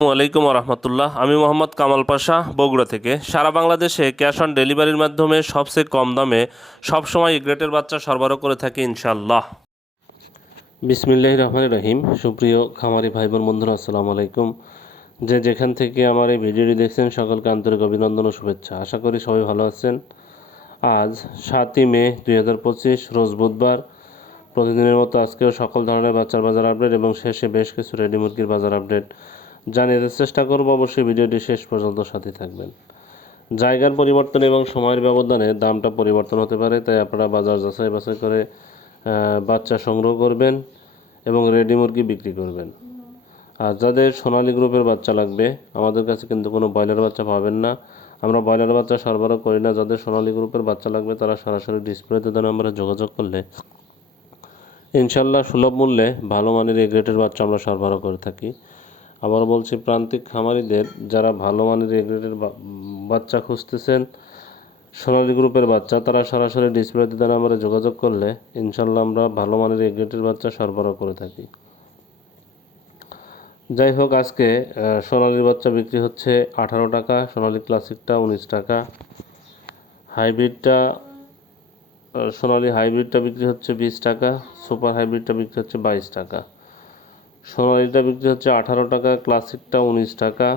আসসালামু আলাইকুম রহমতুল্লাহ। আমি মোহাম্মদ কামাল পাশা, বগুড়া থেকে। সারা বাংলাদেশে ক্যাশ অন ডেলিভারির মাধ্যমে সবচেয়ে কম দামে সবসময় গ্রেটের বাচ্চা সরবরাহ করে থাকি ইনশাল্লাহ। বিসমিল্লাহির রহমানির রহিম। সুপ্রিয় খামারি ভাই বোন বন্ধুরা, আসসালামু আলাইকুম। যে যেখান থেকে আমার এই ভিডিওটি দেখছেন সকলকে আন্তরিক অভিনন্দন ও শুভেচ্ছা। আশা করি সবাই ভালো আছেন। আজ 7ই মে 2025, রোজ বুধবার। প্রতিদিনের মতো আজকেও সকল ধরনের বাচ্চার বাজার আপডেট এবং শেষে বেশ কিছু রেডি মুরগির বাজার আপডেট জানিয়ে দেওয়ার চেষ্টা করব। অবশ্যই ভিডিওটি শেষ পর্যন্ত সাথে থাকবেন। জায়গার পরিবর্তন এবং সময়ের ব্যবধানে দামটা পরিবর্তন হতে পারে, তাই আপনারা বাজার যাচাই বাছাই করে বাচ্চা সংগ্রহ করবেন এবং রেডি মুরগি বিক্রি করবেন। আর যাদের সোনালী গ্রুপের বাচ্চা লাগবে, আমাদের কাছে কিন্তু কোনো ব্রয়লার বাচ্চা পাবেন না। আমরা ব্রয়লার বাচ্চা সরবরাহ করি না। যাদের সোনালী গ্রুপের বাচ্চা লাগবে তারা সরাসরি ডিসপ্লেতে দেওয়া নম্বরে যোগাযোগ করলে ইনশাল্লাহ সুলভ মূল্যে ভালো মানের এ গ্রেডের বাচ্চা আমরা সরবরাহ করে থাকি। আবার বলছি, প্রান্তিক খামারিদের যারা ভালো মানের এ গ্রেডের বাচ্চা খুঁজতেছেন, সোনালী গ্রুপের বাচ্চা, তারা সরাসরি ডিসপ্লেতে দেওয়া নম্বরে যোগাযোগ করলে ইনশাল্লাহ আমরা ভালো মানের এ গ্রেডের বাচ্চা সরবরাহ করে থাকি। যাই হোক, আজকে সোনালির বাচ্চা বিক্রি হচ্ছে 18 টাকা, সোনালি ক্লাসিকটা 19 টাকা, হাইব্রিডটা সোনালি হাইব্রিডটা বিক্রি হচ্ছে 20 টাকা, সুপার হাইব্রিডটা বিক্রি হচ্ছে 22 টাকা। সোনালিটা বিক্রি হচ্ছে 18 টাকা, ক্লাসিকটা 19 টাকা,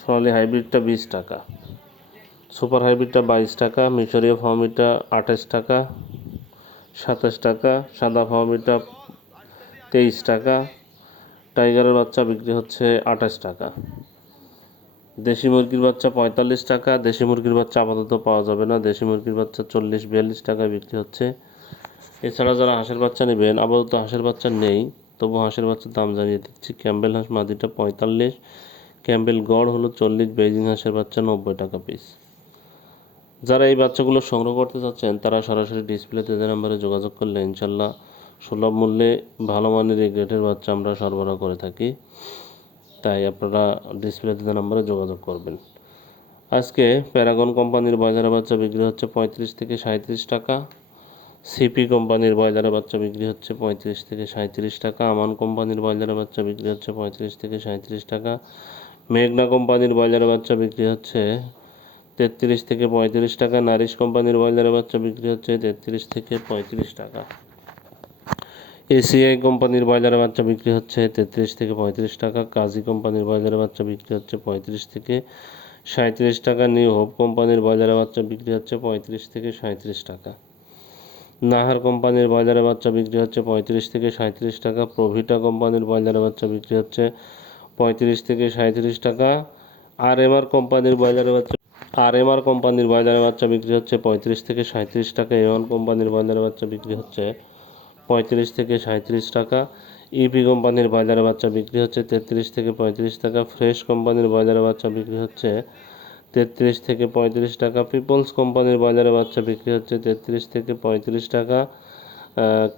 সোনালি হাইব্রিডটা 20 টাকা, সুপার হাইব্রিডটা 22 টাকা, মিশরীয় ফার্মিটা 28 টাকা, 27 টাকা, সাদা ফার্মিটা 23 টাকা, টাইগারের বাচ্চা বিক্রি হচ্ছে 28 টাকা, দেশি মুরগির বাচ্চা 45 টাকা। দেশি মুরগির বাচ্চা আপাতত পাওয়া যাবে না। দেশি মুরগির বাচ্চা 40-42 টাকায় বিক্রি হচ্ছে। এছাড়া যারা হাঁসের বাচ্চা নেবেন, আপাতত হাঁসের বাচ্চা নেই, তবু হাঁসের বাচ্চার দাম জানিয়ে দিচ্ছি। ক্যাম্বেল হাঁস মাদিটা 45, ক্যাম্বেল গড় হলো 40, বেইজিং হাঁসের বাচ্চা 90 টাকা পিস। যারা এই বাচ্চাগুলো সংগ্রহ করতে চাচ্ছেন তারা সরাসরি ডিসপ্লেতে যে নাম্বারে যোগাযোগ করলে ইনশাল্লাহ সুলভ মূল্যে ভালো মানের এই গ্রেডের বাচ্চা আমরা সরবরাহ করে থাকি, তাই আপনারা ডিসপ্লেতে যে নাম্বারে যোগাযোগ করবেন। আজকে প্যারাগন কোম্পানির ব্রয়লারের বাচ্চা বিক্রি হচ্ছে 35 থেকে 37 টাকা, সিপি কোম্পানির ব্রয়লারের বাচ্চা বিক্রি হচ্ছে 35 থেকে 37 টাকা, আমান কোম্পানির ব্রয়লারের বাচ্চা বিক্রি হচ্ছে 35 থেকে 37 টাকা, মেঘনা কোম্পানির ব্রয়লারের বাচ্চা বিক্রি হচ্ছে 33 থেকে 35 টাকা, নারিশ কোম্পানির ব্রয়লারের বাচ্চা বিক্রি হচ্ছে 33 থেকে 35 টাকা, এসিআই কোম্পানির ব্রয়লারের বাচ্চা বিক্রি হচ্ছে 33 থেকে 35 টাকা, কাজী কোম্পানির ব্রয়লারের বাচ্চা বিক্রি হচ্ছে 35 থেকে 37 টাকা, নিউ হোপ কোম্পানির ব্রয়লারের বাচ্চা বিক্রি হচ্ছে 35 থেকে 37 টাকা, নাহার কোম্পানির ব্রয়লারের বাচ্চা বিক্রি হচ্ছে 35 থেকে 37 টাকা, প্রভিটা কোম্পানির ব্রয়লারের বাচ্চা বিক্রি হচ্ছে 35 থেকে 37 টাকা, আর এমআর কোম্পানির ব্রয়লারের বাচ্চা বিক্রি হচ্ছে 35 থেকে 37 টাকা, এওয়ান কোম্পানির ব্রয়লারের বাচ্চা বিক্রি হচ্ছে 35 থেকে 37 টাকা, ইপি কোম্পানির ব্রয়লারের বাচ্চা বিক্রি হচ্ছে 33 থেকে 35 টাকা, ফ্রেশ কোম্পানির ব্রয়লারের বাচ্চা বিক্রি হচ্ছে 33 থেকে 35 টাকা, পিপলস কোম্পানির ব্রয়লারের বাচ্চা বিক্রি হচ্ছে 33 থেকে 35 টাকা,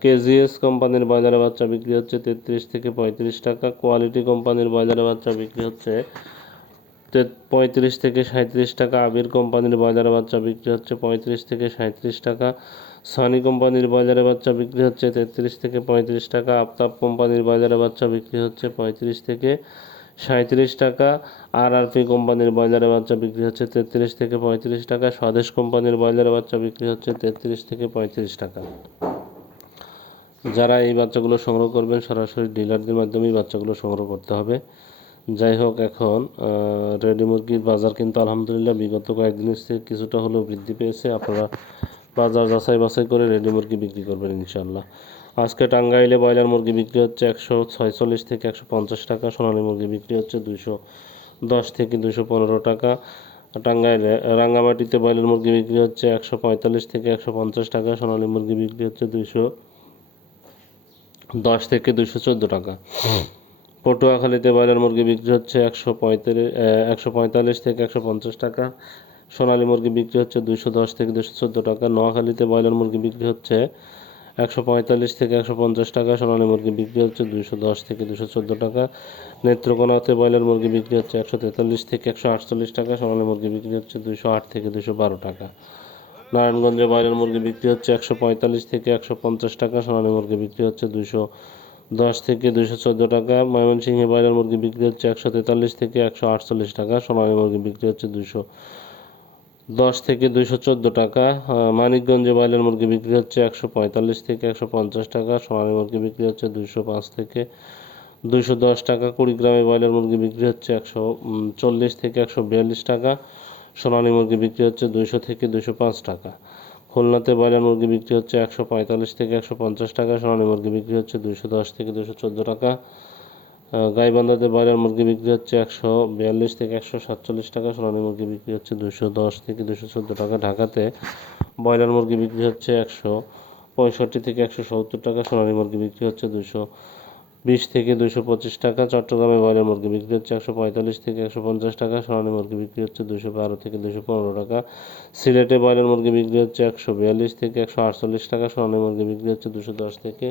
কেজিএস কোম্পানির ব্রয়লারের বাচ্চা বিক্রি হচ্ছে 33 থেকে 35 টাকা, কোয়ালিটি কোম্পানির ব্রয়লারের বাচ্চা বিক্রি হচ্ছে 35 থেকে 37 টাকা, আবির কোম্পানির ব্রয়লারের বাচ্চা বিক্রি হচ্ছে 35 থেকে 37 টাকা, সানি কোম্পানির ব্রয়লারের বাচ্চা বিক্রি হচ্ছে 33 থেকে 35 টাকা, আফতাব কোম্পানির ব্রয়লারের বাচ্চা বিক্রি হচ্ছে 35 থেকে 37 টাকা, আরআরপি কোম্পানির ব্রয়লারের বাচ্চা বিক্রি হচ্ছে 33 থেকে 35 টাকা, স্বদেশ কোম্পানির ব্রয়লারের বাচ্চা বিক্রি হচ্ছে 33 থেকে 35 টাকা। যারা এই বাচ্চাগুলো সংগ্রহ করবেন সরাসরি ডিলারদের মাধ্যমেই বাচ্চাগুলো সংগ্রহ করতে হবে। যাই হোক, এখন রেডি মুরগির বাজার কিন্তু আলহামদুলিল্লাহ বিগত কয়েকদিনের থেকে কিছুটা হলেও বৃদ্ধি পেয়েছে। আপনারা বাজার যাচাই বাছাই করে রেডি মুরগি বিক্রি করবেন ইনশাল্লাহ। আজকে টাঙ্গাইলে ব্রয়লার মুরগি বিক্রি হচ্ছে 146 থেকে 150 টাকা, সোনালী মুরগি বিক্রি হচ্ছে 210 থেকে 215 টাকা, টাঙ্গাইলে রাঙ্গামাটিতে ব্রয়লার মুরগি বিক্রি হচ্ছে 145 থেকে 150 টাকা, সোনালী মুরগি বিক্রি হচ্ছে 210 থেকে 214 টাকা, পটুয়াখালীতে ব্রয়লার মুরগি বিক্রি হচ্ছে 145 থেকে 150 টাকা, সোনালী মুরগি বিক্রি হচ্ছে 210 থেকে 214 টাকা, নোয়াখালীতে ব্রয়লার মুরগি বিক্রি হচ্ছে 145 থেকে 150 টাকা, সোনালী মুরগি বিক্রি হচ্ছে 210 থেকে 214 টাকা, নেত্রকোনাতে ব্রয়লার মুরগি বিক্রি হচ্ছে 143 থেকে 148 টাকা, সোনালী মুরগি বিক্রি হচ্ছে 208 থেকে 212 টাকা, নারায়ণগঞ্জে ব্রয়লার মুরগি বিক্রি হচ্ছে 145 থেকে 150 টাকা, সোনালী মুরগি বিক্রি হচ্ছে 10 থেকে 214 টাকা। ময়মনসিংহে ব্রয়লার মুরগি বিক্রি হচ্ছে 143 থেকে 148 টাকা। সোনালী মুরগি বিক্রি হচ্ছে 210 থেকে 214 টাকা। মানিকগঞ্জে ব্রয়লার মুরগি বিক্রি হচ্ছে 145 থেকে 150 টাকা। সোনালী মুরগি বিক্রি হচ্ছে 205 থেকে 210 টাকা। কুড়িগ্রামে ব্রয়লার মুরগি বিক্রি হচ্ছে 140 থেকে 142 টাকা। সোনালী মুরগি বিক্রি হচ্ছে 200 থেকে 205 টাকা। খুলনাতে ব্রয়লার মুরগি বিক্রি হচ্ছে 145 থেকে 150 টাকা। সোনালী মুরগি বিক্রি হচ্ছে 210 থেকে 214 টাকা। গাইবান্ধাতে ব্রয়লার মুরগি বিক্রি হচ্ছে 142 থেকে 147 টাকা। সোনালী মুরগি বিক্রি হচ্ছে 210 থেকে 214 টাকা। ঢাকাতে ব্রয়লার মুরগি বিক্রি হচ্ছে 165 থেকে 170 টাকা। সোনালী মুরগি বিক্রি হচ্ছে 220 থেকে 225 টাকা। চট্টগ্রামে ব্রয়লার মুরগি বিক্রি হচ্ছে 145 থেকে 150 টাকা। সোনালী মুরগি বিক্রি হচ্ছে 212 থেকে 215 টাকা। সিলেটে ব্রয়লার মুরগি বিক্রি হচ্ছে 142 থেকে 148 টাকা। সোনালী মুরগি বিক্রি হচ্ছে 210 থেকে